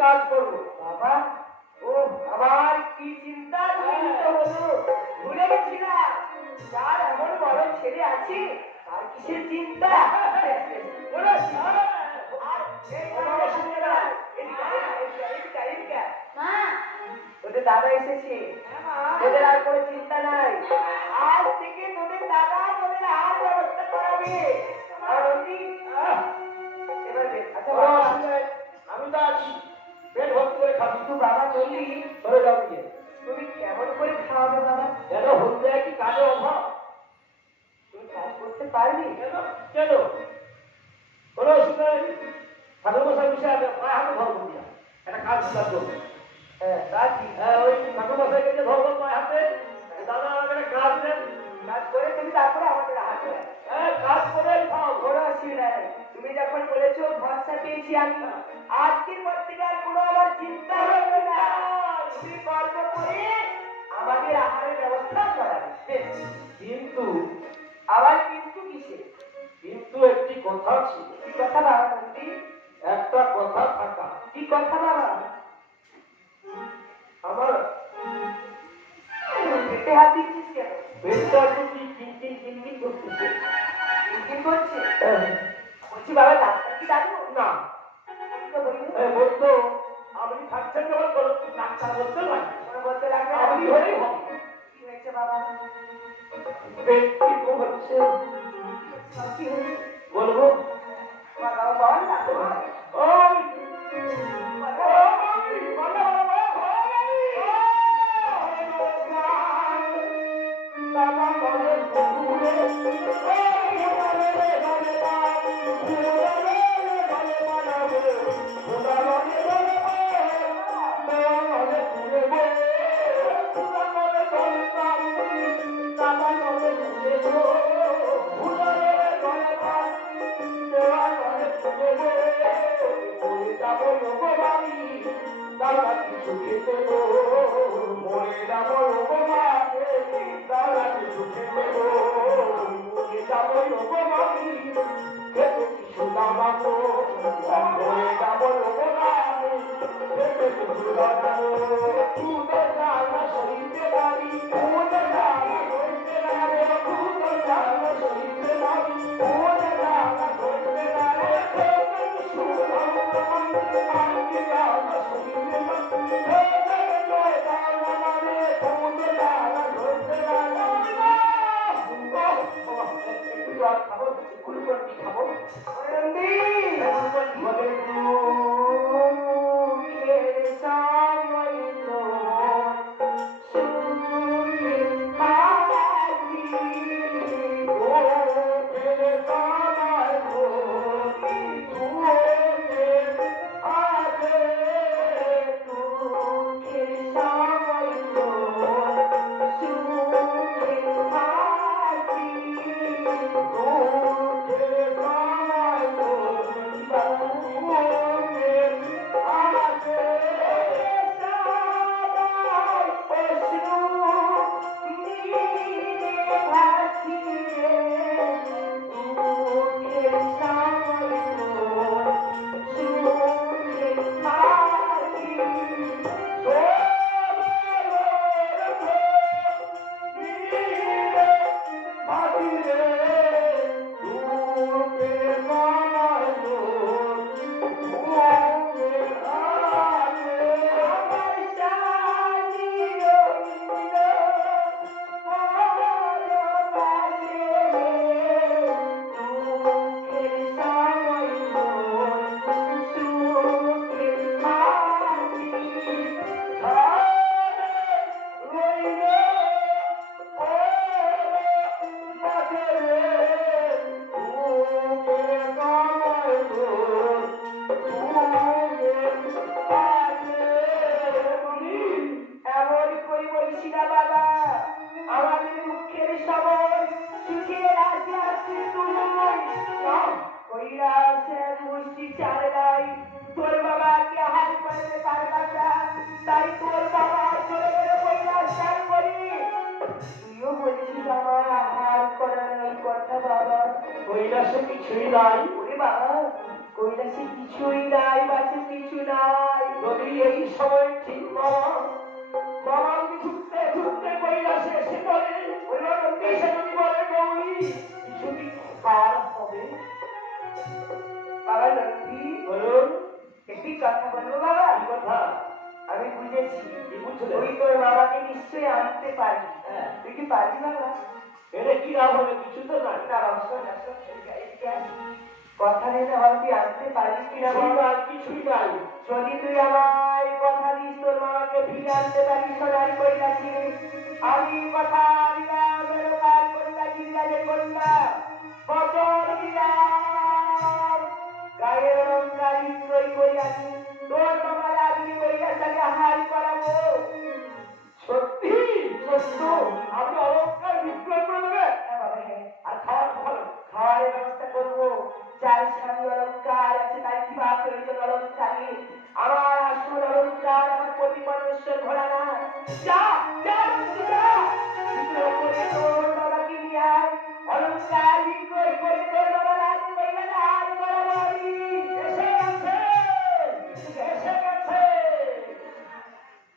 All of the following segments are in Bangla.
কাজ করবো। বাবা, ও আমার কি চিন্তা হলো, ভুলে গেছিলাম যার এমন বড় ছেলে আছে তার কিসের চিন্তা। তোদের দাদা এসেছে, তোদের আর কোনো চিন্তা নাই। আজ থেকে তোদের দাদা তোদের আর ব্যবস্থা করাবে। আমি তো আছি, পেট ভর্তি করে খাবি। কিন্তু বাবা বললি চলে যাও দিয়ে। তুমি কেমন করে খাওয়াবে বাবা? কেন হতে কি কাজে অভাব? তুই কাজ করতে পারবি? কেন কেন কোনো অসুবিধা নেই। ঠাকুর মশাই বিষয়ে পায়ে হাতে ধরবো দিয়া একটা কাজ করবো। হ্যাঁ রাজি। হ্যাঁ, ওই ঠাকুর মশাইকে যে ধরবো পায়ে হাতে, দাদা আমাকে একটা কাজ দেন। কাজ করে তুমি তারপরে আমাদের হাত ধরে। হ্যাঁ, কাজ করে খাও। কোনো অসুবিধা নেই। তুমি যখন বলেছো ভরসা পেয়েছি আমি, আজকের পর থেকে আর কোনো আমার চিন্তা হবে না। তুমি গল্প করে আমাদের আহারের ব্যবস্থা করাবে। কিন্তু আবার কিন্তু কিসে? কিন্তু একটি কথা ছিল। কি কথা বাবা বলতি? একটা কথা থাকা। কি কথা বাবা? আমার পেটে হাত দিচ্ছিস কেন? পেটটা একটু কিনকিন কিনকিন করতেছে। কিনকিন করছে? বলছি বাবা ডাক্তার কি ডাকবো? না, বলতো আপনি থাকছেন যখন বলো ডাক্তার বলতে লাগে। বলতে লাগবে আপনি হলেই হবে। কি হয়েছে বাবা? পেট কি হচ্ছে কি হয়েছে বলবো? বাবা বল না বল। কৈলাসে কিছুই নাই। ওরে বাবা, কৈলাসে কিছুই নাই, বাসে কিছু নাই। সময় ঠিক বাবা বাবা ছুটতে ছুটতে কৈলাসে এসে বলে এসে যদি বলে গৌরী কিছুটি কার হবে বাবা নন্দী বলুন একটি কথা বলবো বাবা কি কথা আমি বুঝেছি কি বুঝলে তুই তোর বাবাকে নিশ্চয়ই আনতে পারবি হ্যাঁ তুই কি পারবি বাবা এটা কি লাভ হবে কিছু তো নাই না বাবা শোন না শোন কথা দিতে হবে তুই আনতে পারবি কিনা কিছুই নাই যদি তুই আমায় কথা দিস তোর মামাকে ফিরে আনতে পারিস সোনার কৈলাসে আমি কথা দিলাম মেরকার কন্যা গিরিরাজের কন্যা বচন দিলাম গায়ের অলঙ্কার বিক্রয় করি আমি তোর মামার আজকে কৈলাসটাকে হার করাবো সত্যি সত্য আপনি অলঙ্কার বিক্রয় করে দেবে হ্যাঁ বাবা হ্যাঁ আর খাওয়ার ভালো খাওয়ারের ব্যবস্থা করবো যার স্বামী অলঙ্কার আছে তার কি বা প্রয়োজন অলঙ্কারী আমার আসল অলঙ্কার আমার প্রতি মানুষের ঘোড়া না যা যা যা বিক্রয় করে তোর বাবাকে নিয়ে আয় অলঙ্কার বিক্রয় করে তোর বাবার হাত কইবে না হাত বরাবরই এসে গেছে এসে গেছে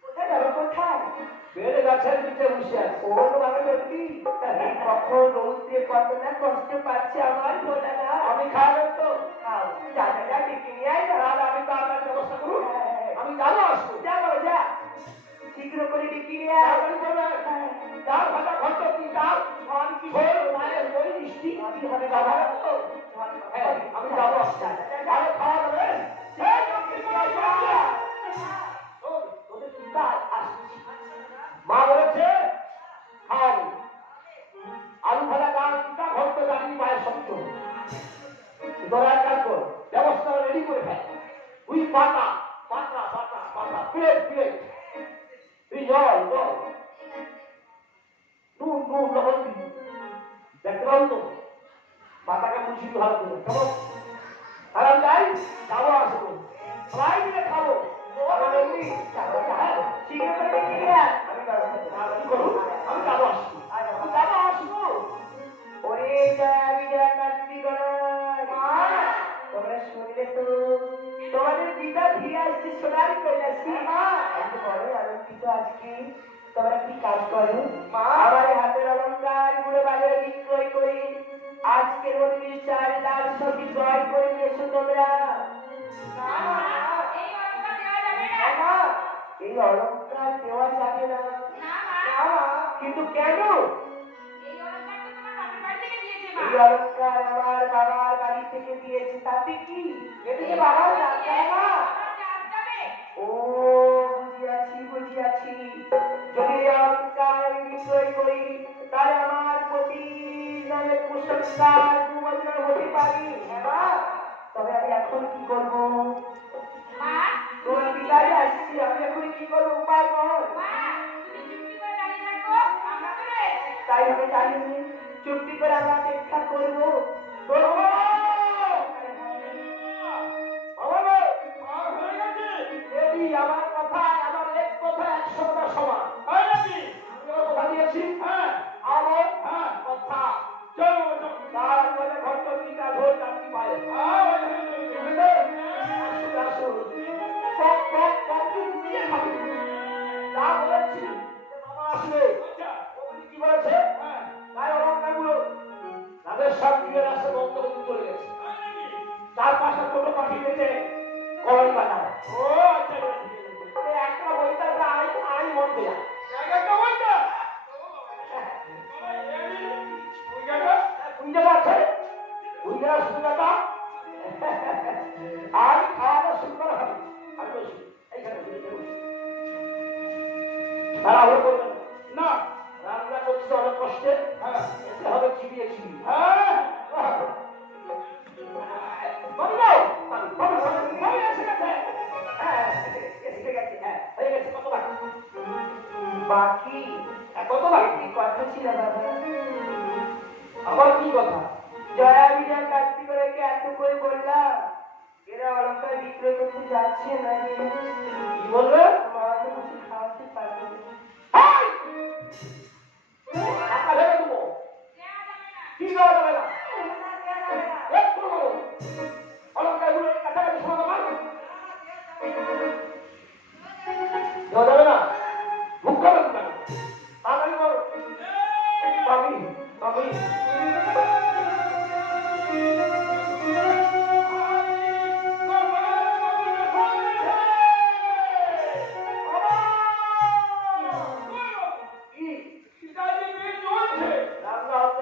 কোথায় যাবো কোথায় বেড়ে গাছের নিচে বসে আছে ও বাবা সত্যি কখন রৌদ্রে কত না কষ্ট পাচ্ছে আমার ঘোড়া না আমি খাওয়াবেন তো খাও যা যা যা ডেকে নিয়ে আয় না তাহলে আমি তাড়াতাড়ি ব্যবস্থা করুন আমি যাবো আসবো যা বাবা যা শীঘ্র করে ডেকে নিয়ে আয় তাড়াতাড়ি করবেন ডাল ভাজা ঘন্ট কি ডাল ঝোল কি ঝোল মায়ের দই মিষ্টি আমি হবে বাবা তো হ্যাঁ আমি যাবো আরে খাওয়া যাবে তোদের চিন্তা আসছি মা বলেছে খাওয়াবো আলু ভাজা ডাল চিন্তা ঘন্ট জানি মায়ের শব্দ তোরা এক কাজ কর ব্যবস্থা রেডি করে ফেল তুই পাতা পাতা পাতা পাতা প্লেট প্লেট তুই জল জল নুন নুন লবণ দিবি দেখতে পাবো তো পাতাকে মুছিবি ভালো করে কেমন আর আমি যাই যাবো আসবো সবাই মিলে খাবো বাবা দেখবি হ্যাঁ শীঘ্র করে ডেকে নিয়ে আয় আমি ব্যবস্থা করব কি করুন আমি যাবো আসবো আয় বাবা। আমি যাবো আসবো ওরে জয়া বিজয়া কার্তিগণায় তোমরা শুনলে তো তোমাদের পিতা ফিরে আসছে সোনার কৈলাসে আমি বড় আনন্দিত আজকে তোমরা কি কাজ করো আমার হাতের অলঙ্কার গুলো বাজারে বিক্রয় করে আজকের মধ্যে 4 লাখ সখী জয় করে নিয়েছো তোমরা মা, এই অলঙ্কার দেওয়া যাবে না কিন্তু কেন এই অলঙ্কার আমার বাবার বাড়ি থেকে দিয়েছে তাতে কি এদিকে বাবার না ও বুঝিয়াছি বুঝিয়াছি যদি এই অলঙ্কার আমি বিক্রয় করি তাহলে আমার প্রতি নামে কুসংস্কার কুবচন হতে পারি তবে আমি এখন কি করবো তোর বিদায় আসছি আমি এখন কি করবো উপায় বল তাই হবে তাই হবে চুক্তি করে আমরা অপেক্ষা করবো তোর আমার কথা আমার এক কথা 100টা সমান হয় নাকি আমি ওর কথা দিয়েছি হ্যাঁ আমার হ্যাঁ কথা চলো তার বলে ঘন্ট পিতা ঢোল চাকরি পায় আসুন আসুন পপ পপ পপ দিয়ে খাবো যা বলেছি বাবা আসবে কি বলেছে হ্যাঁ তাই অলঙ্কারগুলো তাদের সব দিয়ে রাস্তা বন্ধ করে চলে গেছে তার পাশে টোটো পাঠিয়ে দিয়েছে কলাই বাজার ও আচ্ছা একটা বইটা আই মন দিলাম একটা বইটা কোন জায়গা আছে কোন জায়গা সুবিধাটা আর খাওয়াটা শুরু করা হবে আমি বসি এইখানে তাড়াহুড়ো করবেন না রান্না করছি অনেক কষ্টে হ্যাঁ এতে হবে চিবিয়ে চিবিয়ে হ্যাঁ বাকি কত বাকি কথা ছিল বাবা আবার কি কথা জয়া বিজয় কার্তিককে এত করে বললাম এরা অলঙ্কার বিক্রয় করতে যাচ্ছে না কি বলবে মাকে কিছু খাওয়াতে পারবে টাকা ভেবে দেবো কি দেওয়া যাবে না